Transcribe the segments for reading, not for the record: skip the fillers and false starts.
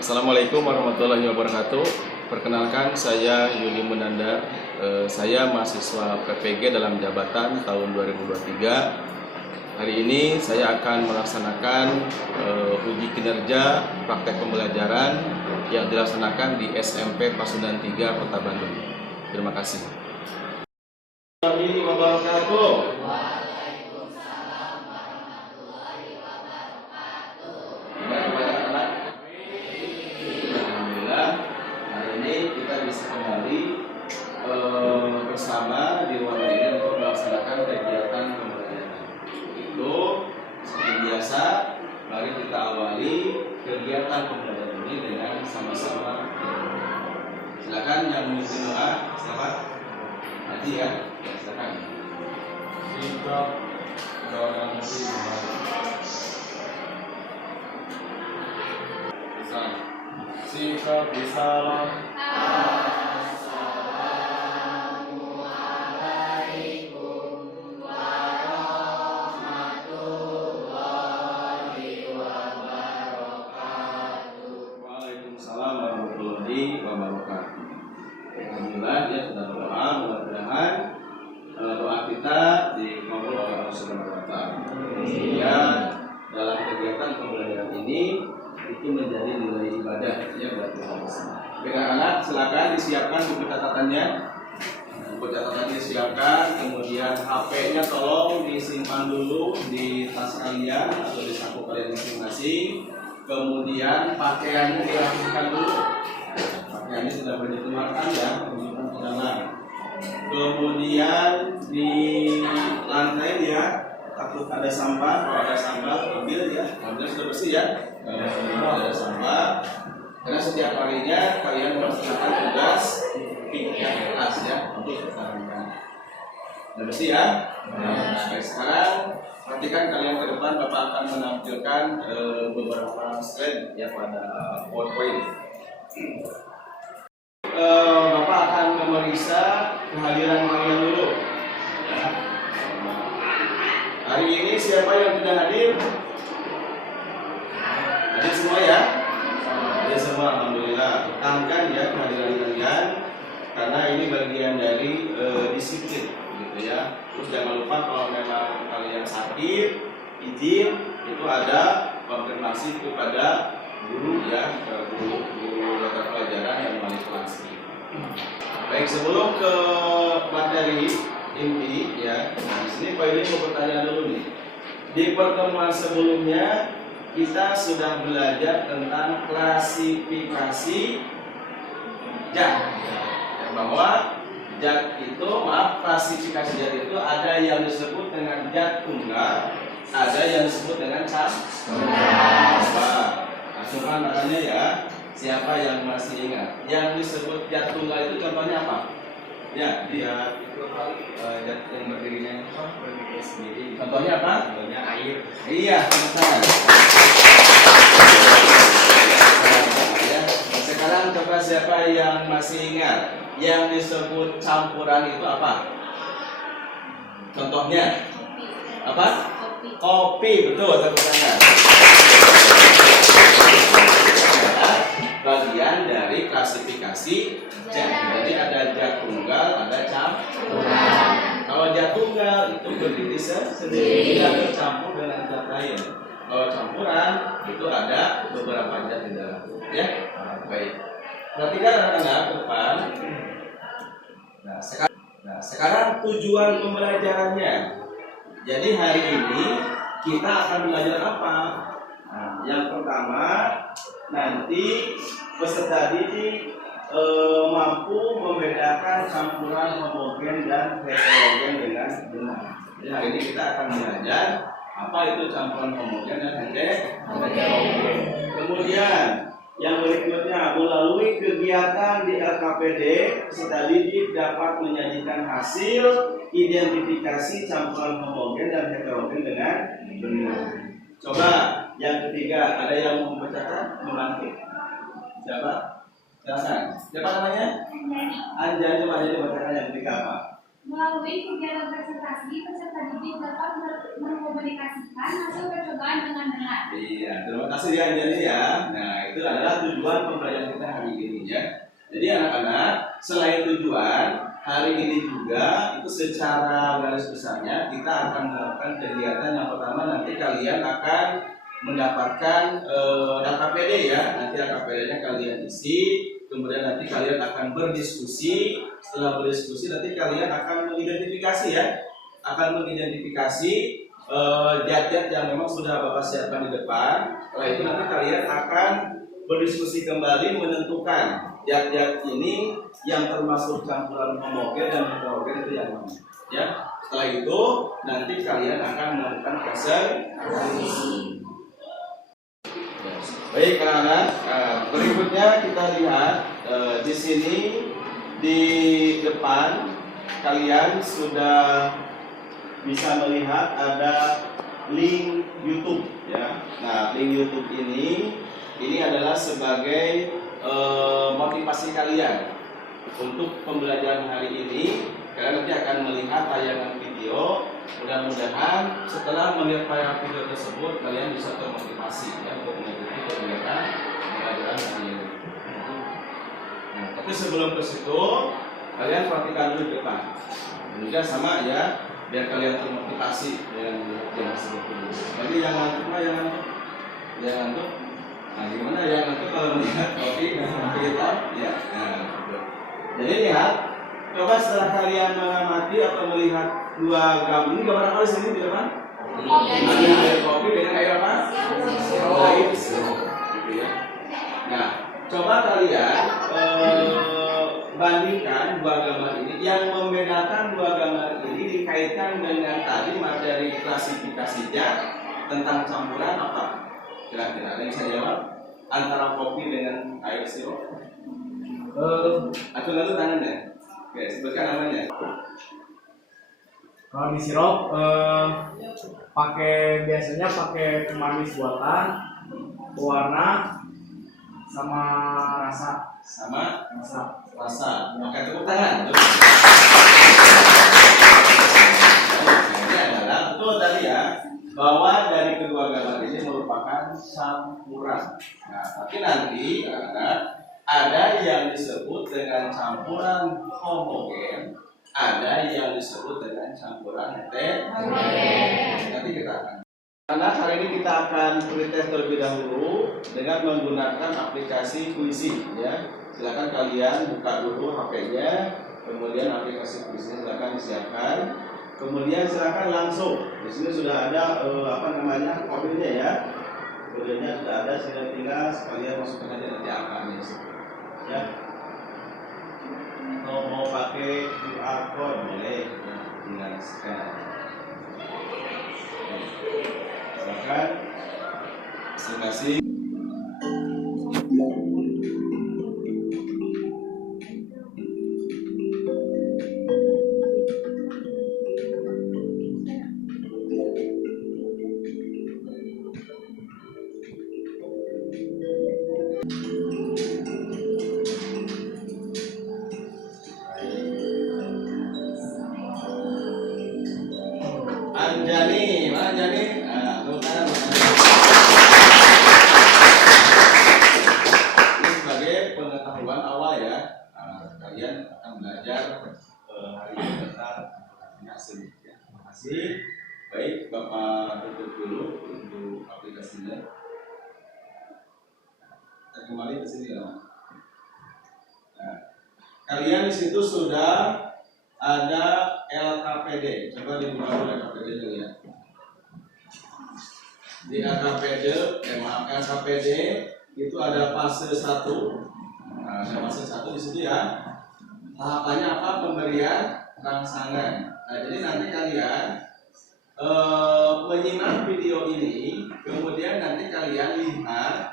Assalamualaikum warahmatullahi wabarakatuh. Perkenalkan, saya Yuli Munandar. Saya mahasiswa PPG dalam jabatan tahun 2023. Hari ini saya akan melaksanakan uji kinerja praktek pembelajaran yang dilaksanakan di SMP Pasundan 3 Kota Bandung. Terima kasih. Warahmatullahi wabarakatuh. Bersama di ruangan ini untuk melaksanakan kegiatan pembelajaran. Itu seperti biasa, mari kita awali kegiatan pembelajaran ini dengan sama-sama. Silakan yang memimpin doa, siapa? Haji ya, silakan. Sikap toleransi sikap disalam. Wabarakatuh. Alhamdulillah dia sudah berdoa, mudah-mudahan doa kita dikabul oleh Allah Subhanahu wa taala. Sehingga dalam kegiatan pembelajaran ini itu menjadi nilai ibadah ya buat kita semua. Dengan anak silakan disiapkan buku catatannya. Buku catatannya disiapkan, kemudian HP-nya tolong disimpan dulu di tas kalian atau di saku kalian masing-masing. Kemudian pakaiannya dirapikan dulu. Pakaiannya sudah dikeluarkan ya, kemudian jalan. Kemudian di lantai ya, takut ada sampah. Kalau ada sampah, ambil ya. Ambil sudah bersih ya. Kalau ada sampah, karena setiap harinya kalian melaksanakan tugas di kelas ya untuk pertandingan. Sudah bersih ya. Nah, sekarang perhatikan kalian ke depan, Bapak akan menampilkan beberapa slide ya pada PowerPoint. Bapak akan memeriksa kehadiran kalian dulu. Ya. Hari ini siapa yang tidak hadir? Hadir semua ya? Hadir semua, alhamdulillah. Pertahankan ya kehadiran kalian, karena ini bagian dari disiplin, gitu ya. Terus jangan lupa kalau memang kalian sakit, izin itu ada konfirmasi kepada guru ya, guru mata pelajaran dan wali kelas. Baik, sebelum ke materi inti ya, nah, di sini Pak Yuli mau bertanya dulu nih. Di pertemuan sebelumnya kita sudah belajar tentang klasifikasi zat, bahwa zat itu, klasifikasi zat itu ada yang disebut dengan zat tunggal, ada yang disebut dengan campuran. Langsungkan tangannya ya. Siapa yang masih ingat? Yang disebut zat tunggal itu contohnya apa? Ya, dia itu zat yang berdirinya berdiri sendiri. Contohnya apa? Contohnya air. Iya, benar. Ya. Sekarang coba siapa yang masih ingat? Yang disebut campuran itu apa? Contohnya apa? Kopi, betul, tepuk tangan. Bagian dari klasifikasi zat. Jadi ada zat tunggal, ada campuran. Kalau zat tunggal itu berdiri sendiri, tidak bercampur dengan zat lain. Kalau campuran itu ada beberapa zat di dalam. Ya, baik. Perhatikan anak-anak ke depan. Nah, sekarang tujuan pembelajarannya. Jadi hari ini kita akan belajar apa? Nah, yang pertama, nanti peserta didik mampu membedakan campuran homogen dan heterogen dengan benar. Jadi hari ini kita akan belajar apa itu campuran homogen dan heterogen. Kemudian yang berikutnya, melalui kegiatan di LKPD, peserta didik dapat menyajikan hasil identifikasi campuran homogen dan heterogen dengan benar. Coba yang ketiga, ada yang mau membacakan? Membantu? Siapa? Silakan. Siapa namanya? Anjani. Coba aja dibacakan yang ketiga apa? Melalui kegiatan presentasi, peserta didik dapat mengkomunikasikan hasil percobaan dengan benar. Iya, terima kasih ya Anjani ya. Nah, itu itu adalah tujuan pembelajaran kita hari ini ya. Jadi anak-anak, selain tujuan, hari ini juga itu secara garis besarnya kita akan melakukan kegiatan yang pertama nanti kalian akan mendapatkan AKPD ya. Nanti AKPD-nya kalian isi, kemudian nanti kalian akan berdiskusi. Setelah berdiskusi nanti kalian akan mengidentifikasi ya, zat-zat yang memang sudah Bapak siapkan di depan. Setelah itu nanti kalian akan berdiskusi kembali menentukan zat-zat ini yang termasuk campuran homogen dan heterogen itu yang mana ya. Setelah itu nanti kalian akan melakukan presentasi. Baik anak-anak, berikutnya kita lihat di sini di depan kalian sudah bisa melihat ada link YouTube ya. Nah, link YouTube ini adalah sebagai motivasi kalian untuk pembelajaran hari ini. Kalian nanti akan melihat tayangan video. Mudah-mudahan setelah melihat tayangan video tersebut kalian bisa termotivasi ya untuk mengikuti kegiatan pembelajaran hari ini. Nah, tapi sebelum ke situ kalian perhatikan dulu di depan. Juga sama ya, biar kalian termotivasi dengan yang seperti ini. Jadi yang ngantuk jangan ngantuk. Nah, gimana ya nanti kalau melihat kopi hitam ya. Nah, gitu. Jadi lihat, coba setelah kalian mengamati atau melihat dua gambar ini, gambar apa di sini di depan? Ada air kopi dengan air apa? Air sirup, gitu ya. Nah, coba kalian bandingkan dua gambar ini. Yang membedakan dua gambar ini dikaitkan dengan tadi materi klasifikasinya tentang campuran apa? Kira-kira ada yang bisa jawab antara kopi dengan air sirup? Atau lalu tangannya? Oke, sebutkan namanya. Kalau di sirup biasanya pakai pemanis buatan, warna, sama rasa. Pakai tepuk tangan. Ini adalah betul tadi ya, bahwa dari kedua gambar ini merupakan campuran. Nah, tapi nanti ada yang disebut dengan campuran homogen, ada yang disebut dengan campuran heterogen. Nanti kita akan. Karena hari ini kita akan pretest terlebih dahulu dengan menggunakan aplikasi Quizy ya. Silakan kalian buka dulu HP-nya, kemudian aplikasi Quizy silakan disiapkan. Kemudian silakan langsung. Di sini sudah ada kodenya ya. Kodenya sudah ada, tinggal sekalian masukkan aja nanti angkanya ya. Kalau mau pakai QR code boleh, tinggal scan. Silakan. Terima kasih. Anjani, mana Anjani? Nah, tepuk tangan. Ini sebagai pengetahuan awal ya. Kalian akan belajar hari ini tentang hasil. Ya. Terima kasih. Baik, Bapak tutup dulu untuk aplikasinya. Kita kembali ke sini ya. Nah, kalian di situ sudah ada LKPD. Coba dibuka dulu LKPD dulu ya. Di LKPD itu ada fase 1. Nah, ada fase 1 di situ ya. Tahapannya apa? Pemberian rangsangan. Nah, jadi nanti kalian menyimak video ini, kemudian nanti kalian lihat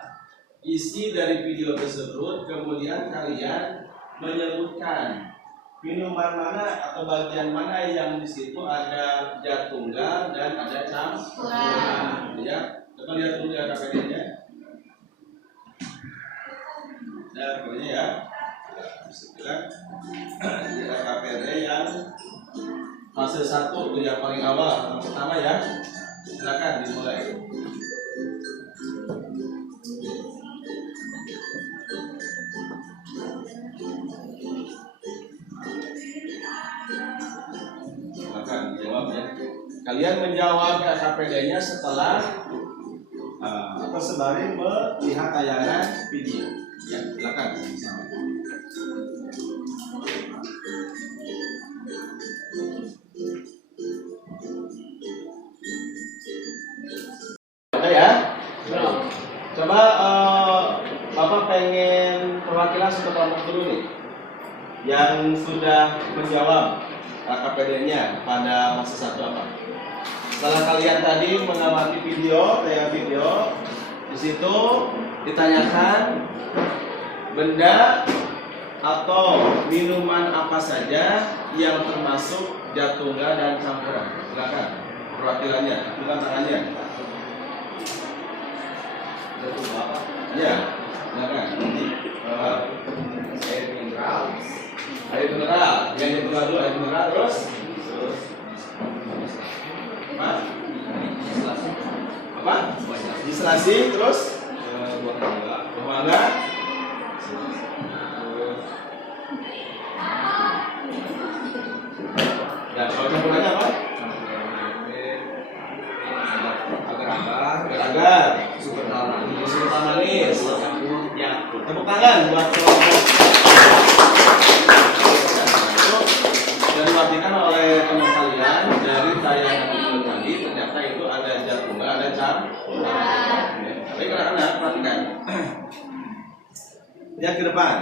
isi dari video tersebut, kemudian kalian menyebutkan minuman mana atau bagian mana yang di situ ada zat tunggal dan ada campuran. Ya, coba lihat dulu ya KPD-nya. Nah, pokoknya ya. Bismillah. Ini ada KPD yang fase 1 itu yang paling awal, yang pertama ya. Silakan dimulai. kalian menjawab LKPD-nya setelah atau sembari melihat tayangan video. Ya, silakan. Oke ya. Coba Bapak pengen perwakilan satu kelompok dulu nih yang sudah menjawab KKPD-nya pada masa satu apa? Setelah kalian tadi mengamati video, tayangan video, di situ ditanyakan benda atau minuman apa saja yang termasuk jatungga dan campuran. Silakan perwakilannya, bukan tangannya. Jatungga apa? Ya, silakan. Air mineral. Air mineral. Yang jatungga dulu air mineral terus. Apa? Distilasi terus buah mangga. Ya, kalau campurannya apa? Agar-agar, super manis. Ya, tepuk tangan buat kelompok. Sudah diartikan oleh teman kalian dari tayangan video tadi, ternyata itu ada jatungga, ada campuran. Tapi anak-anak perhatikan. Lihat ke depan.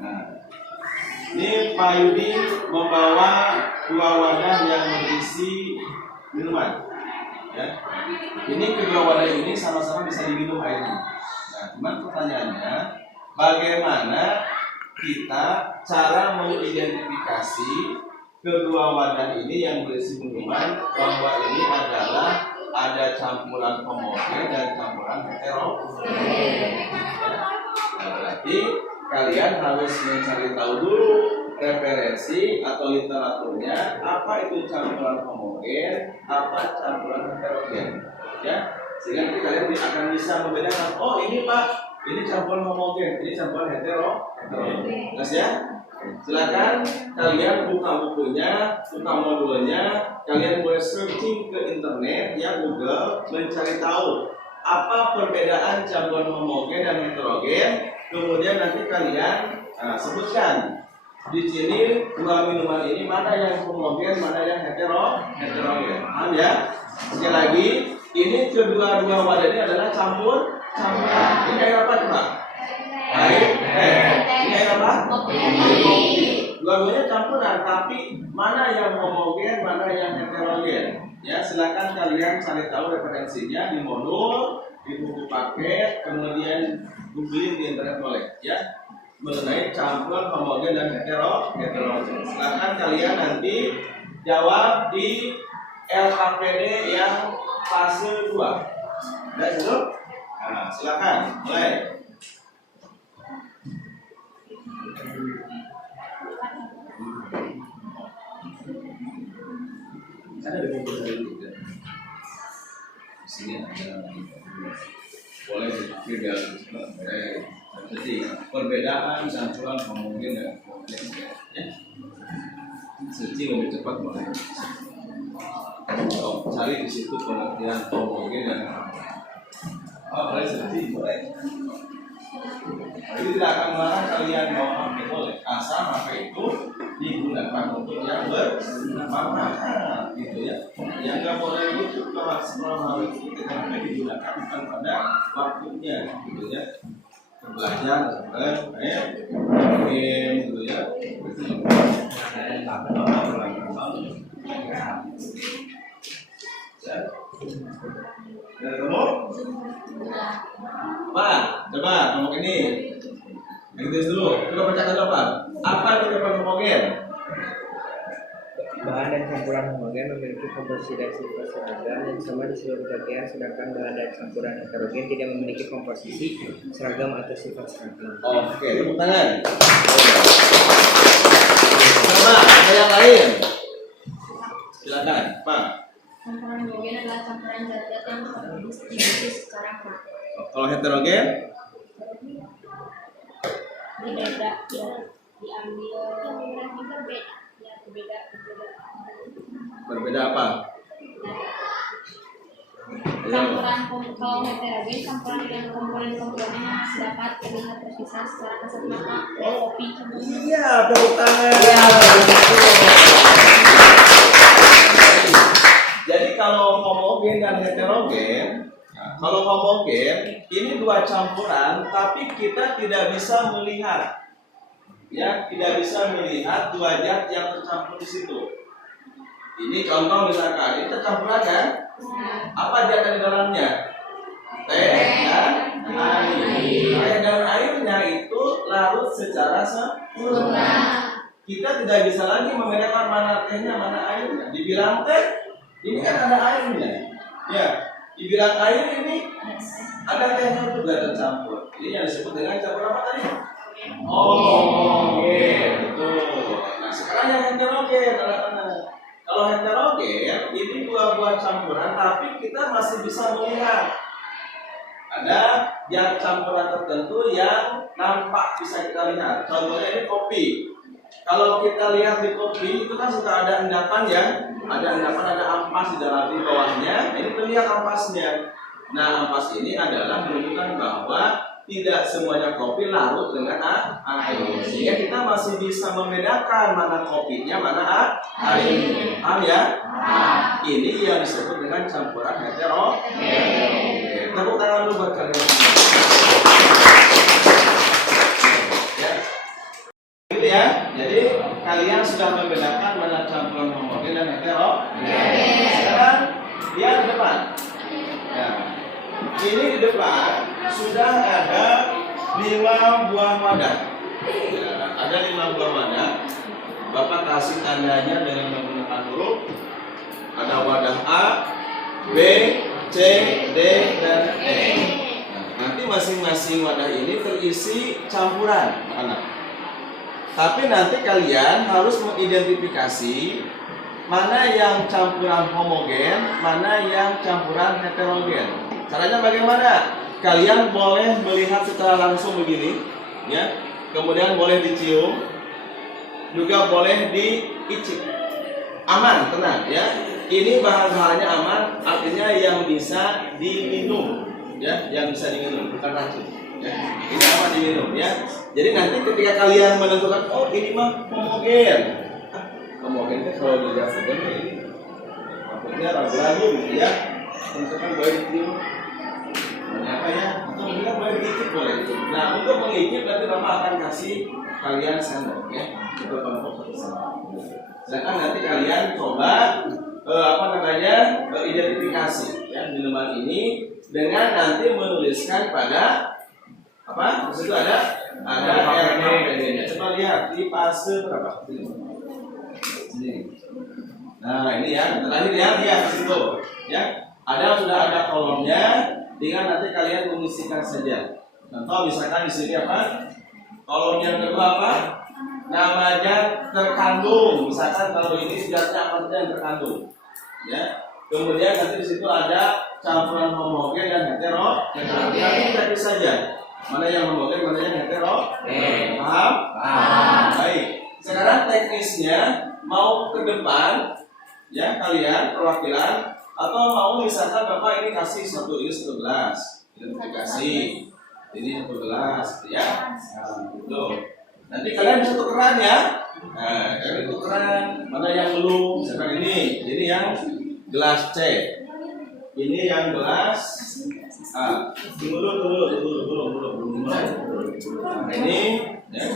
Nah, ini Pak Yudi membawa dua wadah yang berisi minuman. Ya. Ini kedua wadah ini sama-sama bisa diminum airnya. Nah, cuman pertanyaannya, bagaimana kita cara mengidentifikasi kedua wadah ini yang berisi minuman bahwa ini adalah ada campuran homogen dan campuran heterogen. Nah, berarti kalian harus mencari tahu dulu referensi atau literaturnya apa itu campuran homogen, apa campuran heterogen, ya, sehingga nanti kalian akan bisa membedakan. Oh ini Pak, ini campuran homogen, ini campuran heterogen. Jelas ya? Silakan kalian buka bukunya, buka modulnya, kalian boleh searching ke internet ya Google, mencari tahu apa perbedaan campuran homogen dan heterogen. Kemudian nanti kalian sebutkan di sini dua minuman ini mana yang homogen, mana yang heterogen. Paham ya? Sekali lagi, ini kedua-dua wadah ini adalah campuran. Ini air apa coba? Air. Ini air apa? Kopi. Dua-duanya campuran, tapi mana yang homogen, mana yang heterogen. Ya, silakan kalian cari tahu referensinya di modul, di buku paket, kemudian googling di internet boleh, ya, mengenai campuran homogen dan heterogen. Silakan kalian nanti jawab di LKPD yang fase 2. Udah cukup? Nah, silakan mulai. Ada beberapa dari juga. Di sini ada boleh beda. Jadi perbedaan campuran homogen dan heterogen. Ya. Searching lebih cepat boleh. Oh, cari di situ pengertian homogen dan heterogen. Oh, boleh searching boleh. Jadi tidak akan melarang kalian mau HP boleh, asal HP itu digunakan untuk yang bermanfaat, gitu ya. Yang nggak boleh itu kalau HP itu digunakan bukan pada waktunya, gitu ya. Belajar, game, gitu ya. Ya, kamu? Pak, coba ngomong ini. Yang dulu, coba baca dulu Pak. Apa itu campuran homogen? Bahan dan campuran homogen memiliki komposisi dan sifat seragam dan sama di seluruh bagian, sedangkan bahan dan campuran heterogen tidak memiliki komposisi seragam atau sifat seragam. Oke, tepuk tangan. Coba ada yang lain. Silakan, Pak. Campuran homogen adalah campuran zat-zat yang terdistribusi secara merata. Kalau heterogen? Berbeda, ya, diambil berbeda. Berbeda apa? Dan Kalau heterogen campuran dengan komponen-komponen yang masih dapat terlihat terpisah secara kasat mata. Kopi contohnya. Iya, tepuk tangan. Jadi kalau homogen dan heterogen, kalau homogen ini dua campuran, tapi kita tidak bisa melihat, ya, tidak bisa melihat dua zat yang tercampur di situ. Ini contoh misalkan ini tercampuran kan? Apa zat di dalamnya? Teh dan air. Teh dan airnya itu larut secara sempurna. Kita tidak bisa lagi membedakan mana tehnya, mana airnya. Dibilang teh, ini kan ada airnya. Ya, dibilang air ini ada tehnya juga tercampur. Ini yang disebut dengan campur apa tadi? Homogen. Betul. Nah, sekarang yang heterogen, anak-anak. Kalau heterogen ini dua buah campuran, tapi kita masih bisa melihat ada yang campuran tertentu yang nampak bisa kita lihat. Contohnya ini kopi. Kalau kita lihat di kopi itu kan suka ada endapan ya, ada ampas di dalam di bawahnya. Ini terlihat ampasnya. Nah, ampas ini adalah menunjukkan bahwa tidak semuanya kopi larut dengan air. Sehingga kita masih bisa membedakan mana kopinya, mana air. Paham ya? Ini yang disebut dengan campuran heterogen. Tepuk tangan dulu buat kalian. Ya. Gitu ya. Jadi kalian sudah membedakan mana campuran homogen dan heterogen. Sekarang lihat di depan. Ya. Ini di depan sudah ada 5 buah wadah. Ya, ada 5 buah wadah. Bapak kasih tandanya dengan menggunakan huruf. Ada wadah A, B, C, D, dan E. Nah, nanti masing-masing wadah ini terisi campuran anak. Tapi nanti kalian harus mengidentifikasi mana yang campuran homogen, mana yang campuran heterogen. Caranya bagaimana? Kalian boleh melihat secara langsung begini, ya. Kemudian boleh dicium, juga boleh diicip. Aman, tenang, ya. Ini bahan-bahannya aman, artinya yang bisa diminum, ya, yang bisa diminum, bukan racun. Ya. Ini aman diminum, ya. Jadi nanti ketika kalian menentukan, oh ini mah homogen. Homogen itu kalau dilihat saja ini, maksudnya ragu-ragu, gitu ya. Misalkan boleh dicium. Apa ya? Atau juga boleh diicip boleh. Nah, untuk mengicip nanti Bapak akan kasih kalian sendok, ya. Untuk kelompok sendok. Sedangkan nanti kalian coba identifikasi ya minuman ini dengan nanti menuliskan pada apa? Di situ ada RKP-nya. Coba lihat di fase berapa? Ini. Nah, ini ya. Terakhir lihat di situ, ya. Sudah ada kolomnya. Tinggal nanti kalian mengisikan saja. Contoh misalkan di sini apa? Kolom yang kedua apa? Namanya terkandung. Misalkan kalau ini zatnya apa saja yang terkandung. Ya. Kemudian nanti di situ ada campuran homogen dan heterogen. Nanti cari saja mana yang homogen, mana yang heterogen. Paham? Baik. Sekarang teknisnya mau ke depan, ya kalian perwakilan. Atau mau misalkan Bapak ini kasih satu gelas, identifikasi ini 1 gelas, ya. Nah, gitu. Nanti kalian bisa tukeran ya. Nah, kalian tukeran mana yang belum, misalkan ini yang gelas C, ini yang gelas A. Tunggu. Nah, ini, ya.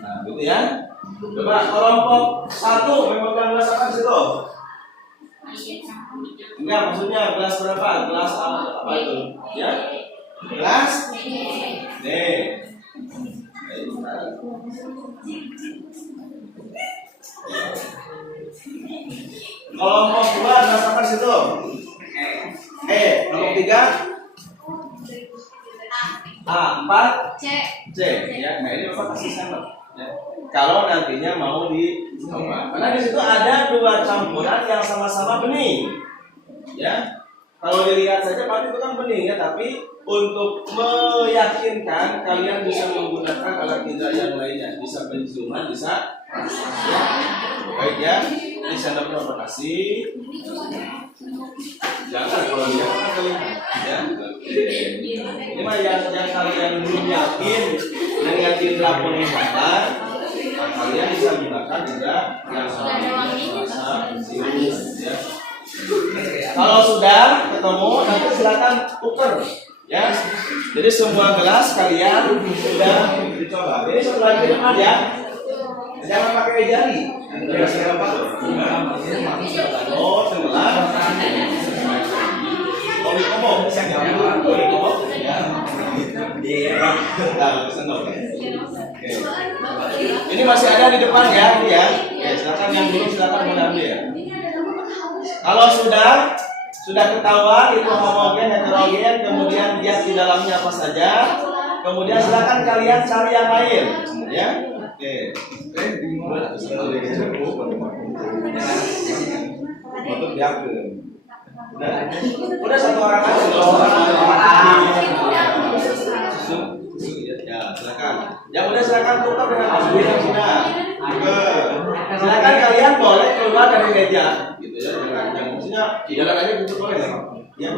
Nah, gitu ya. Coba kelompok 1 memegang gelas apa di situ? Enggak, maksudnya gelas berapa? Gelas apa itu? Ya? Gelas D. Kelompok 2 gelas apa di situ? Kelompok 3 A, 4 C. Ya, nah ini Bapak kasih sampel. Ya. Kalau nantinya mau dicoba, karena di situ ada 2 campuran yang sama-sama bening, ya. Kalau dilihat saja pasti itu kan bening ya, tapi untuk meyakinkan kalian bisa menggunakan alat indera yang lainnya, bisa penciuman, bisa. Ya. Baik ya, ini sendoknya Bapak kasih. Jangan kalau dia terlihat. Ya. Ini mah yang kalian belum yakin dengan indera penglihatan, kalian bisa menggunakan indera yang rasa, cium, ya. Kalau sudah ketemu, nanti silakan tuker, ya. Jadi semua gelas kalian sudah dicoba. Jadi setelah itu ya, jangan pakai jari. Ya, siapa? Oh, sebelah. Oli komo, oli komo. Ya. Iya. Ini masih ada di depan ya, ini ya. Oke, silakan yang belum silakan mengambil ya. Kalau sudah ketahuan itu homogen, heterogen, kemudian gas di dalamnya apa saja, kemudian silakan kalian cari yang lain, ya. Oke. Udah satu orang aja, dua orang. Ya, silakan. Yang udah silakan tukar dengan asli yang sudah. Silakan kalian boleh keluar dari meja, gitu ya. Yang maksudnya jalan aja gitu boleh ya. Ya.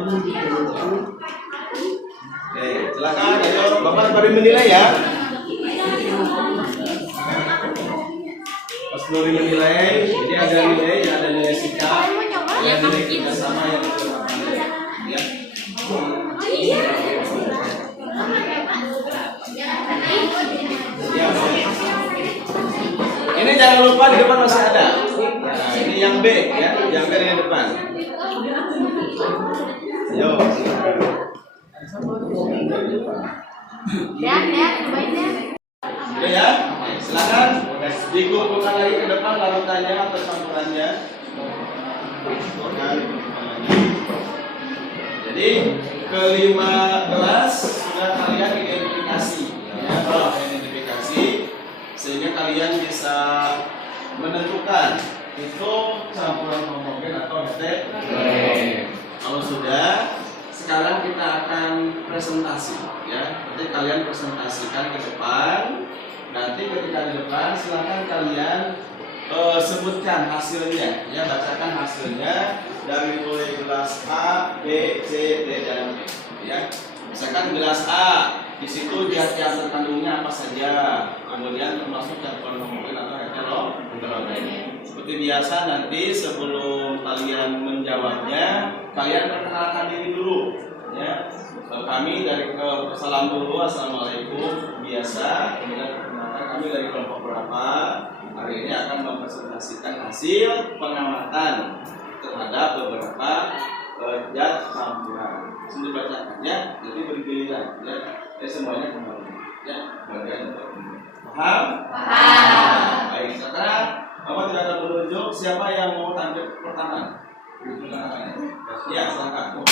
Oke, silakan. Ayo, Bapak mari menilai ya. Pas dulu menilai, jadi ada nilai sikap, ada nilai kerjasama yang dilakukan. Ya. Ya, ini jangan lupa di depan masih ada. Nah, ini yang B ya, yang B di depan. Yo. Udah ya, silakan dikumpulkan lagi ke depan larutannya atau campurannya. Jadi kelima gelas sudah kalian identifikasi. Ya, kalau identifikasi sehingga kalian bisa menentukan itu campuran homogen atau heterogen. Kalau sudah, sekarang kita akan presentasi ya. Nanti kalian presentasikan ke depan. Nanti ketika di depan silakan kalian sebutkan hasilnya ya, bacakan hasilnya dari mulai gelas A, B, C, D dan E ya. Misalkan gelas A, di situ zat yang terkandungnya apa saja, kemudian termasuk campuran homogen atau heterogen. Seperti biasa nanti sebelum kalian menjawabnya, kalian perkenalkan diri dulu ya. Kami dari salam dulu, assalamualaikum biasa, kemudian perkenalkan kami dari kelompok berapa. Hari ini akan mempresentasikan hasil pengamatan terhadap beberapa zat campuran. Sudah bacakan ya, jadi bergiliran ya. Semuanya kembali ya, bagian paham? Paham. Baik, sekarang Bapak tidak ada penunjuk, siapa yang mau tampil pertama? Ya, silakan.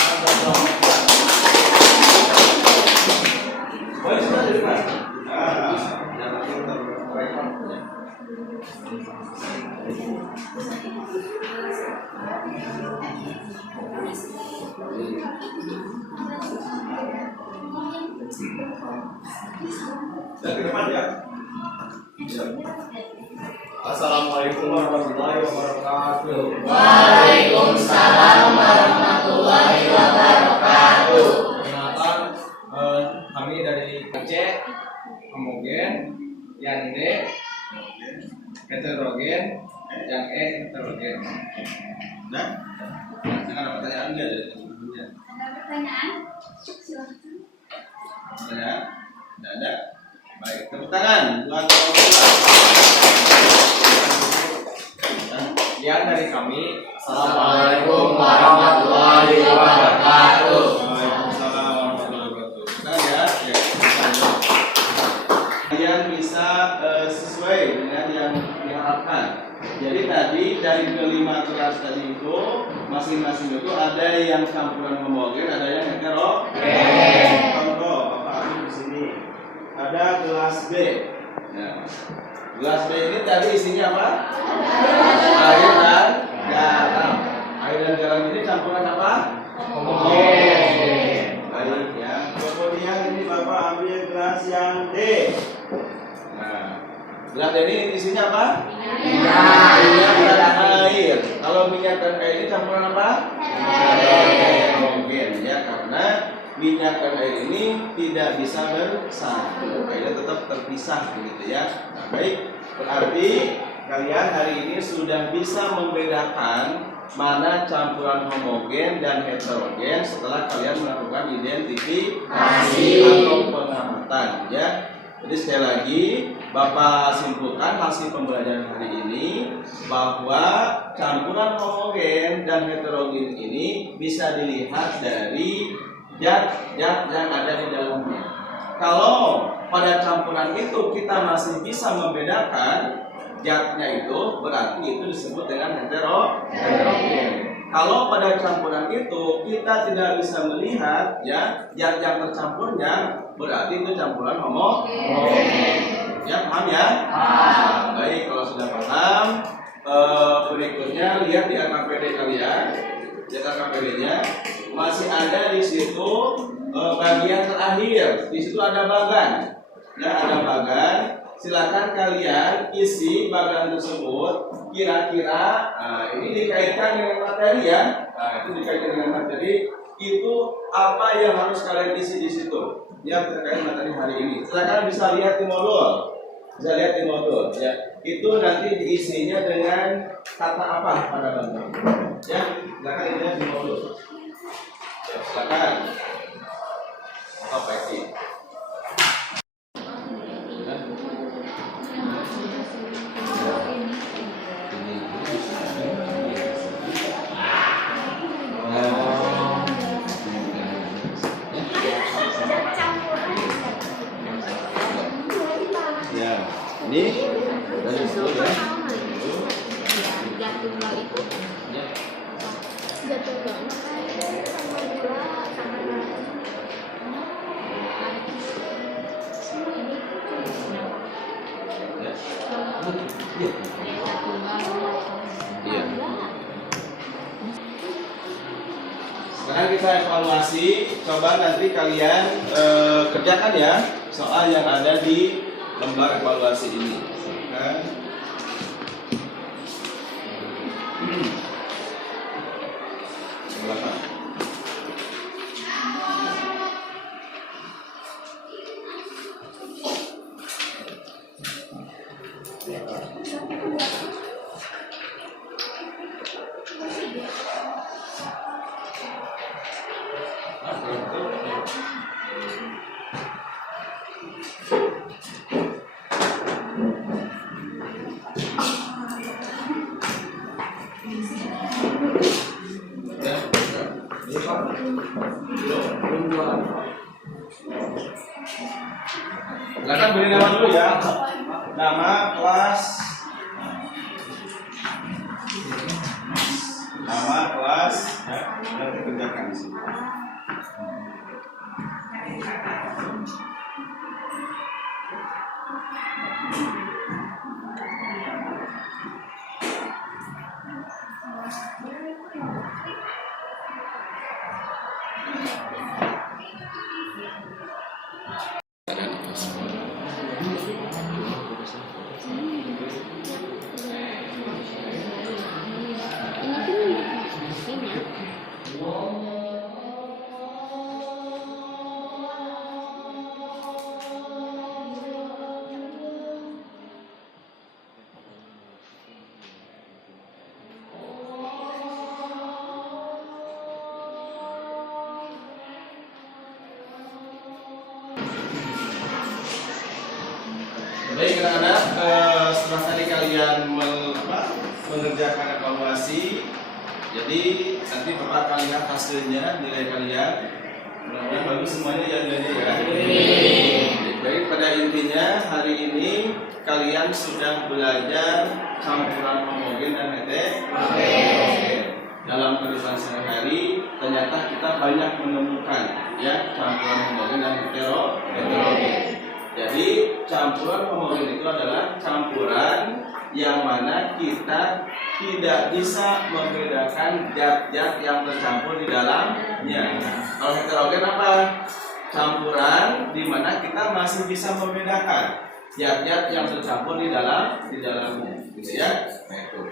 Boleh sudah di depan. Jangan kita rekam. Dari depan ya. Assalamualaikum warahmatullahi wabarakatuh. Waalaikumsalam warahmatullahi wabarakatuh. Perkenalkan, kami dari C, homogen, yang D, heterogen, yang E, heterogen. Nah, jangan ada pertanyaan enggak dari teman-temannya? Ada pertanyaan? Silakan. Ada? Tidak ada? Baik, tepuk tangan buat Yang dari kami, Assalamualaikum warahmatullahi wabarakatuh. Waalaikumsalam warahmatullahi wabarakatuh. Nah ya, kalian bisa sesuai dengan yang diharapkan. Jadi tadi dari kelima kelas tadi itu masing-masing itu ada yang campuran homogen, ada yang heterogen. Contoh, Bapak ambil di sini. Ada gelas B. Nah, gelas B ini tadi isinya apa? Air dan garam. Air dan garam ini campuran apa? Homogen. Baik ya. Kemudian ini Bapak ambil gelas yang D. Nah, gelas ini isinya apa? Minyak dan air. Kalau minyak dan air ini campuran apa? Heterogen ya. minyak dan air ini tidak bisa bersatu, akhirnya tetap terpisah begitu ya. Nah, baik, berarti kalian hari ini sudah bisa membedakan mana campuran homogen dan heterogen setelah kalian melakukan identifikasi atau pengamatan ya. Jadi sekali lagi Bapak simpulkan hasil pembelajaran hari ini bahwa campuran homogen dan heterogen ini bisa dilihat dari zat-zat yang ada di dalamnya. Kalau pada campuran itu kita masih bisa membedakan zatnya itu, berarti itu disebut dengan heterogen. Kalau pada campuran itu kita tidak bisa melihat ya zat yang tercampurnya, berarti itu campuran homogen. Ya, paham ya? Nah, baik, kalau sudah paham, berikutnya lihat di AKPD kalian. Lihat AKPD-nya masih ada di situ bagian terakhir. Di situ ada bagan. Ya, ada bagan. Silakan kalian isi bagan tersebut. Kira-kira, ini dikaitkan dengan materi ya. Nah, itu dikaitkan dengan materi. Itu apa yang harus kalian isi di situ? Ya, terkait materi hari ini. Silakan bisa lihat di modul. Bisa lihat di modul ya. Itu nanti diisinya dengan kata apa pada bagan. Ya, silakan lihat di modul. Ya, silakan. Apa sih? Ini dari situ ya. Zat tunggal itu zat tunggal sama gula sama Sekarang kita evaluasi, coba nanti kalian kerjakan ya soal yang ada di lembar evaluasi ini. Silakan. Silakan beri nama dulu ya. Nama, kelas, ya, nanti kerjakan di sini. Baik anak-anak, setelah tadi kalian mengerjakan evaluasi, jadi nanti Bapak akan lihat hasilnya, nilai kalian. Mudah-mudahan bagus semuanya ya nilainya ya. Baik, pada intinya hari ini kalian sudah belajar campuran homogen dan heterogen. Dalam kehidupan sehari-hari ternyata kita banyak menemukan ya campuran homogen dan heterogen. Jadi campuran homogen itu adalah campuran yang mana kita tidak bisa membedakan zat-zat yang tercampur di dalamnya. Kalau heterogen apa? Campuran di mana kita masih bisa membedakan zat-zat yang tercampur di dalamnya, gitu ya. Nah, itu.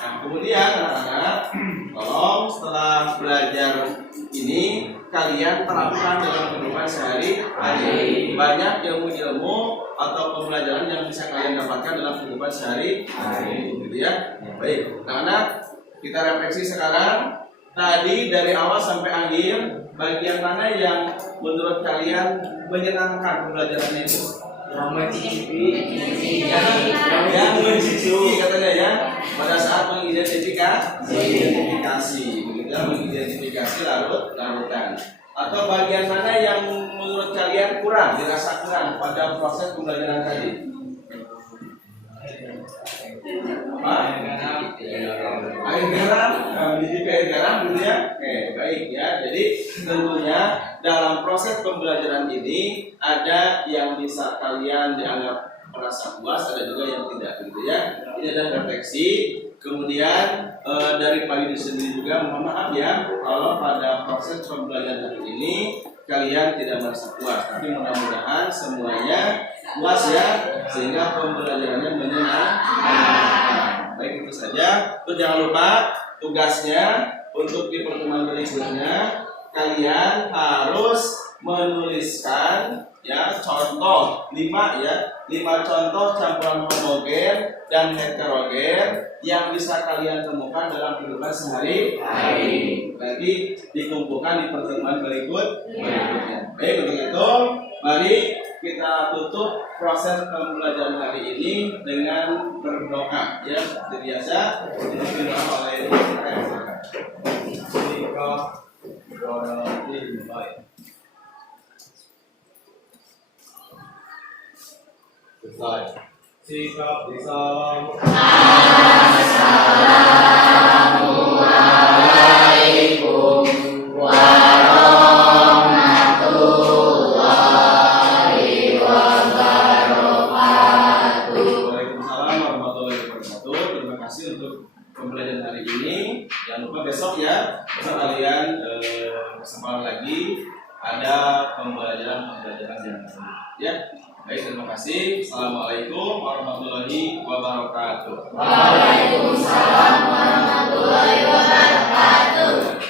Nah, kemudian anak-anak, tolong setelah belajar ini kalian terapkan dalam kehidupan sehari-hari. Banyak ilmu-ilmu atau pembelajaran yang bisa kalian dapatkan dalam kehidupan sehari-hari, gitu ya. Baik, anak-anak, kita refleksi sekarang. Tadi dari awal sampai akhir, bagian mana yang menurut kalian menyenangkan pembelajarannya itu? Yang mencicipi. Yang mencicipi katanya ya, pada saat mengidentifikasi, begitu ya, mengidentifikasi larutan. Atau bagian mana yang menurut kalian kurang, dirasa kurang pada proses pembelajaran tadi? Air garam, mendidik air garam gitu ya. Oke, baik ya. Jadi tentunya dalam proses pembelajaran ini ada yang bisa kalian dianggap merasa puas, ada juga yang tidak gitu ya. Ini adalah refleksi. Kemudian dari Pak Yudi sendiri juga mohon maaf ya kalau pada proses pembelajaran hari ini kalian tidak merasa puas, tapi mudah-mudahan semuanya puas ya, sehingga pembelajarannya menyenangkan. Baik, itu saja. Terus jangan lupa tugasnya untuk di pertemuan berikutnya kalian harus menuliskan ya contoh 5 contoh campuran homogen dan heterogen yang bisa kalian temukan dalam kehidupan sehari-hari. Nanti dikumpulkan di pertemuan berikutnya. Baik, untuk itu mari kita tutup proses pembelajaran hari ini dengan berdoa ya, seperti biasa dipimpin oleh Sikap disalam. Assalamualaikum warahmatullahi wabarakatuh. Waalaikumsalam warahmatullahi wabarakatuh. Terima kasih untuk pembelajaran hari ini. Jangan lupa besok ya, besok kalian kesempatan lagi ada pembelajaran yang lain ya. Baik, terima kasih. Assalamualaikum warahmatullahi wabarakatuh. Waalaikumsalam warahmatullahi wabarakatuh.